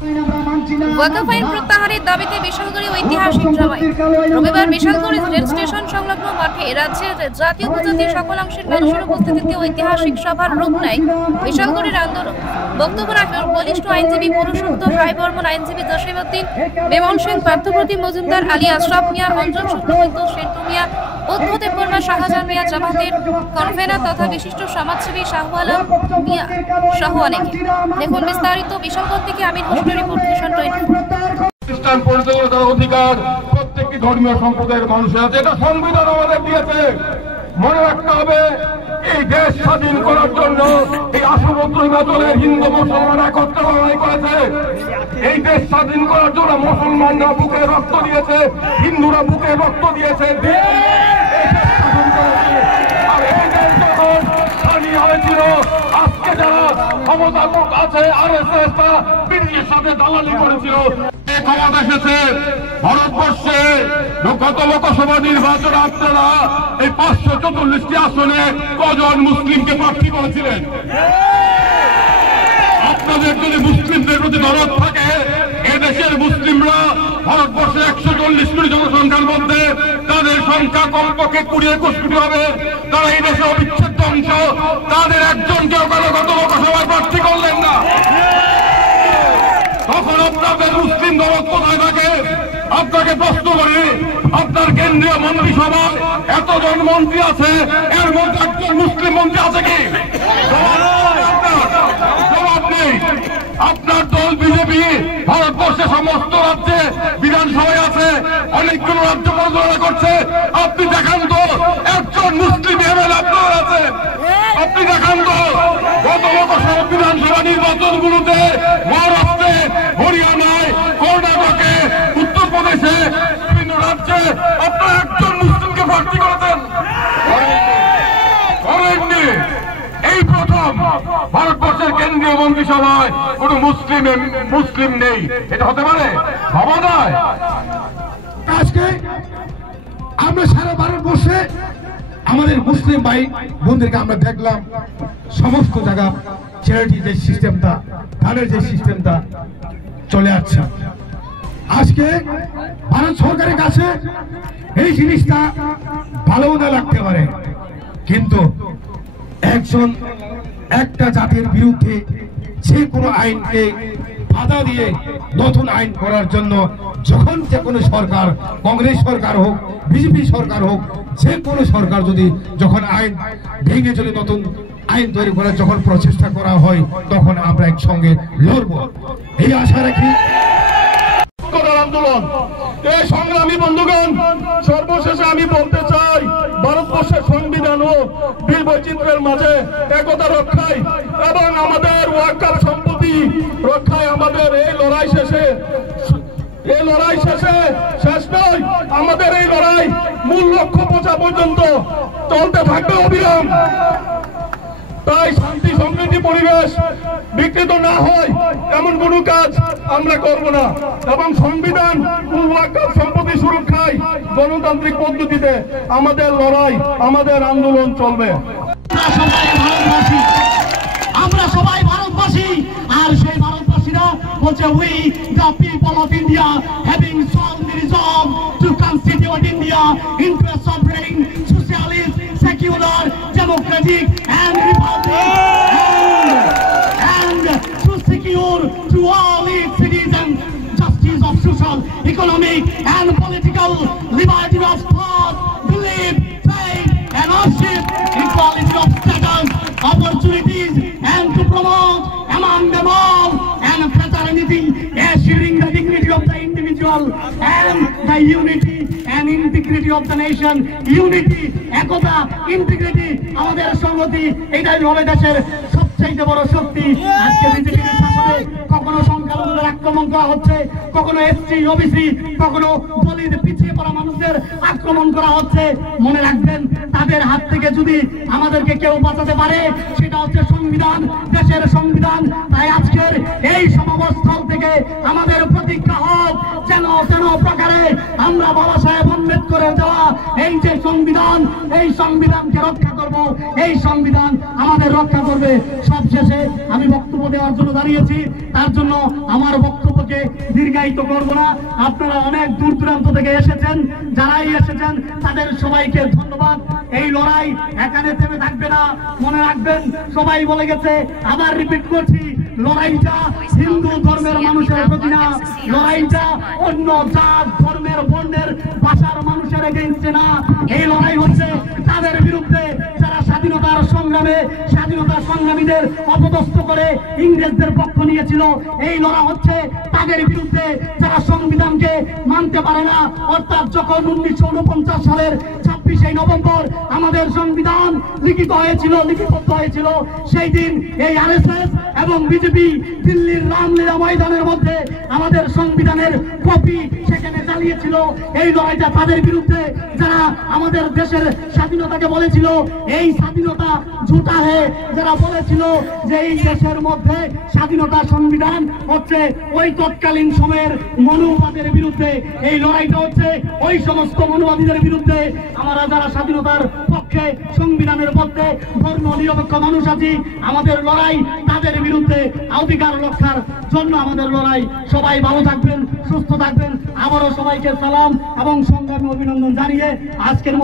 ওয়াকফ আইন প্রত্যাহারের দাবিতে বিশালগড়ে ঐতিহাসিক জমায়েত। রবিবার বিশালগড় রেল স্টেশন সংলগ্ন মাঠে রাজ্যের জাতীয় উপজাতি সকলাংশের মানুষের উপস্থিতিতে ঐতিহাসিক সভার রূপ নেয় বিশালগড়ের আন্দোলন। বক্তব্য রাখেন বলিষ্ঠ আইনজীবী পুরুষোত্তম রায় বর্মন, আইনজীবী জসিমউদ্দিন, বিমল সেন, পার্থপ্রতিম মজুমদার, আলী আশরাফ মিয়া, অঞ্জন শুক্লবৈদ্য, সেন্টু মিয়া, উদ্ধদেব বর্মা, শাহজাহান মিয়া, জামাতের কনভেনার তথা বিশিষ্ট সমাজসেবী শাহু আলম মিয়া সহ অনেকে। দেখুন বিস্তারিত বিশালগড় থেকে আমির হোসেনের রিপোর্ট, ভিশন 24। খ্রিস্টান পরিচয়ের অধিকার প্রত্যেকটি ধর্মীয় সম্প্রদায়ের মানুষের আছে, এটা সংবিধান আমাদের দিয়েছে। মনে রাখতে হবে, এই দেশ স্বাধীন করার জন্য এই আশুগঞ্জ হিমাচলের হিন্দু মুসলমান একত্রে লড়াই করেছে। এই দেশ স্বাধীন করার জন্য মুসলমানরা বুকে রক্ত দিয়েছে, হিন্দুরা বুকে রক্ত দিয়েছে। আর এই দেশ যখন স্বাধীন হয়েছিল, আজকে যারা ক্ষমতা আছে আরএসএস তা ব্রিটিশের সাথে দালালি করেছিল। ক্ষমতা এসেছে ভারতবর্ষে গত লোকসভা নির্বাচন আপনারা এই 544টি আসনে কজন মুসলিমকে প্রার্থী করেছিলেন? আপনাদের যদি মুসলিমদের প্রতি দরদ থাকে, এদেশের মুসলিমরা ভারতবর্ষে 140 কোটি জনসংখ্যার মধ্যে তাদের সংখ্যা কমপক্ষে 20-21 কোটি হবে। তারা এই দেশে অবিচ্ছেদ্য অংশ, তাদের একজনকেও গত লোকসভায় প্রার্থী করলেন না। তখন আপনাদের মুসলিম দরদ কোথায় থাকে? আপনাকে প্রশ্ন করি, আপনার কেন্দ্রীয় মন্ত্রিসভায় এতজন মন্ত্রী আছে, এর মধ্যে একজন মুসলিম মন্ত্রী আছে কি? জবাব নেই। আপনার দল বিজেপি ভারতবর্ষে সমস্ত রাজ্যে বিধানসভায় আছে, অনেকগুলো রাজ্য পরিচালনা করছে। আপনি দেখান তো একজন মুসলিম এমএলএ আপনার আছে? আপনি দেখান তো গত লোকসভা বিধানসভা নির্বাচনগুলোতে মহারাষ্ট্রে, হরিয়ানায়, কর্ণাটকে, উত্তরপ্রদেশে, বিভিন্ন রাজ্যে আপনারা একজন মুসলিমকে প্রার্থী করেছেন? করেননি। এই প্রথম ভারতবর্ষের কেন্দ্রীয় মন্ত্রিসভায় কোন মুসলিম নেই। এটা হতে পারে? ভাবা যায়। আজকে আমরা সারা ভারতবর্ষে আমাদের মুসলিম ভাই বোনদেরকে আমরা দেখলাম সমস্ত জায়গা চ্যারিটি যে সিস্টেমটা, তাদের যে সিস্টেমটা চলে আসছে। আজকে ভারত সরকারের কাছে এই জিনিসটা ভালো না লাগতে পারে, কিন্তু একটা জাতির বিরুদ্ধে যে কোনো আইনকে বাধা দিয়ে নতুন আইন করার জন্য যখন যে কোনো সরকার, কংগ্রেস সরকার হোক, বিজেপি সরকার হোক, যে কোনো সরকার যদি যখন আইন ভেঙে যদি নতুন আইন তৈরি করার যখন প্রচেষ্টা করা হয়, তখন আমরা একসঙ্গে লড়ব এই আশা রাখি। আন্দোলন এই সংগ্রামী বন্ধুগণ, সর্বশেষে আমি বলতে চাই, ভারতবর্ষের সংবিধান ও বিল বৈচিত্র্যের মাঝে একতা রক্ষায় এবং আমাদের ওয়াকফ সম্পত্তি রক্ষায় আমাদের এই লড়াই শেষ নয়। আমাদের এই লড়াই মূল লক্ষ্য পৌঁছা পর্যন্ত চলতে থাকবে অবিরাম। তাই শান্তি সমৃদ্ধি পরিবেশ বিকৃত না হয় এমন কোন কাজ আমরা করব না, এবং সংবিধান ওয়াকফ সম্পত্তি সুরক্ষায় গণতান্ত্রিক পদ্ধতিতে আমাদের লড়াই, আমাদের আন্দোলন চলবে। আমরা সবাই ভারতবাসী, আর সেই ভারতবাসীরা বলছে we the people of India having solved the resolve to constitute India into a sovereign, socialist, secular, democratic and republic, and to secure to all its citizens justice of social, economic and political liberty of thought, belief, faith and worship, equality of status, opportunities, and to promote among them all and fraternity, assuring the dignity of the individual and the unity and integrity of the nation. Unity, Ekta, integrity, আমাদের সংহতি, এটাই হবে দেশের সবচেয়ে বড় শক্তি। আজকে বিজেপির শাসনে কখনো সংখ্যালঘুদের আক্রমণ করা হচ্ছে, কখনো এসসি, ওবিসি, কখনো দলিত পিছিয়ে পড়া মানুষদের আক্রমণ করা হচ্ছে। মনে রাখবেন, তাদের হাত থেকে যদি আমাদেরকে কেউ বাঁচাতে পারে, সেটা হচ্ছে সংবিধান, দেশের সংবিধান। তাই আজকের এই সমাবেশস্থল থেকে আমাদের প্রতিজ্ঞা হোক, যেন প্রকারে আমরা বাবা সাহেব আম্বেদকরের দেওয়া এই যে সংবিধান, এই সংবিধানকে রক্ষা করব, এই সংবিধান আমাদের রক্ষা করবে। সবশেষে আমি বক্তব্য দেওয়ার জন্য দাঁড়িয়েছি, তার জন্য আমার বক্তব্য দীর্ঘায়িত করব না। আপনারা অনেক দূর দূরান্ত থেকে এসেছেন, যারাই এসেছেন তাদের সবাইকে ধন্যবাদ। এই লড়াই এখানে থেমে থাকবে না, মনে রাখবেন। সবাই বলে গেছে, আবার রিপিট করছি, লড়াইটা হিন্দু ধর্মের মানুষের প্রতি না, লড়াইটা অন্য জাত ধর্মের বর্ণের ভাষার মানুষের এগেইনস্টে না। এই লড়াই হচ্ছে তাদের বিরুদ্ধে যারা স্বাধীনতার সংগ্রামে স্বাধীনতা সংগ্রামীদের অপদস্থ করে ইংরেজদের পক্ষ নিয়েছিল। এই লড়াই হচ্ছে তাদের বিরুদ্ধে যারা সংবিধানকে মানতে পারে না। অর্থাৎ যখন 1949 সালের 26শে নভেম্বর আমাদের সংবিধান লিখিত হয়েছিল, সেই দিন এই আরএসএস এবং বিজেপি দিল্লির রামলীলা ময়দানের মধ্যে আমাদের সংবিধানের কপি সেখানে চালিয়েছিল। এই লড়াইটা তাদের বিরুদ্ধে যারা আমাদের দেশের স্বাধীনতাকে বলেছিল এই স্বাধীনতা ঝুটা হে, যারা বলেছিল যে এই দেশের মধ্যে স্বাধীনতা সংবিধান হচ্ছে ওই তৎকালীন সময়ের মনুবাদের বিরুদ্ধে। এই লড়াইটা হচ্ছে ওই সমস্ত মনুবাদীদের বিরুদ্ধে। আমরা যারা স্বাধীনতার পক্ষে সংবিধানের পক্ষে ধর্ম নিরপেক্ষ মানুষ আছি, আমাদের লড়াই তাদের বিরুদ্ধে, অধিকার রক্ষার জন্য আমাদের লড়াই। সবাই ভালো থাকবেন, সুস্থ থাকবেন। আবারও সবাইকে সালাম এবং সংগ্রামী অভিনন্দন জানিয়ে আজকের